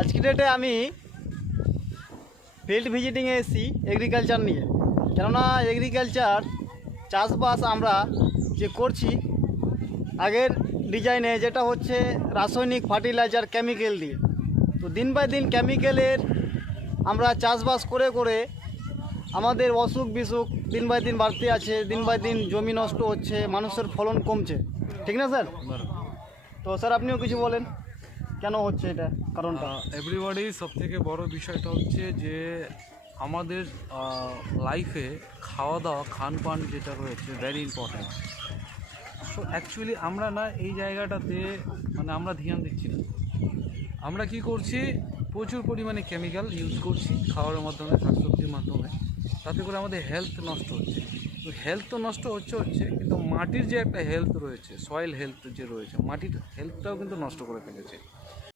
আজকে ডেটে আমি ফিল্ড ভিজিটিংয়ে এসেছি এগ্রিকালচার নিয়ে। কেননা এগ্রিকালচার চাষবাস আমরা যে করছি আগের ডিজাইনে, যেটা হচ্ছে রাসায়নিক ফার্টিলাইজার কেমিক্যাল দিয়ে, তো দিন বাই দিন কেমিক্যালের আমরা চাষবাস করে করে আমাদের অসুখ বিসুখ দিন বাই দিন বাড়তে আছে, দিন বাই দিন জমি নষ্ট হচ্ছে, মানুষের ফলন কমছে, ঠিক না স্যার? তো স্যার আপনিও কিছু বলেন কেন হচ্ছে এটা, কারণটা। এভরিবডি সবথেকে বড় বিষয়টা হচ্ছে যে আমাদের লাইফে খাওয়া দাওয়া খান পান যেটা রয়েছে ভেরি ইম্পর্ট্যান্ট। সো অ্যাকচুয়ালি আমরা না এই জায়গাটাতে আমরা ধ্যান দিচ্ছি না। আমরা কি করছি, প্রচুর পরিমাণে কেমিক্যাল ইউজ করছি খাওয়ার মাধ্যমে, শাকসবজির মাধ্যমে, তাতে করে আমাদের হেলথ নষ্ট হচ্ছে। তো হেলথ তো নষ্ট হচ্ছে কিন্তু মাটির যে একটা হেলথ রয়েছে, সয়েল হেলথ যে রয়েছে, মাটির হেলথটাও কিন্তু নষ্ট করে ফেলেছে।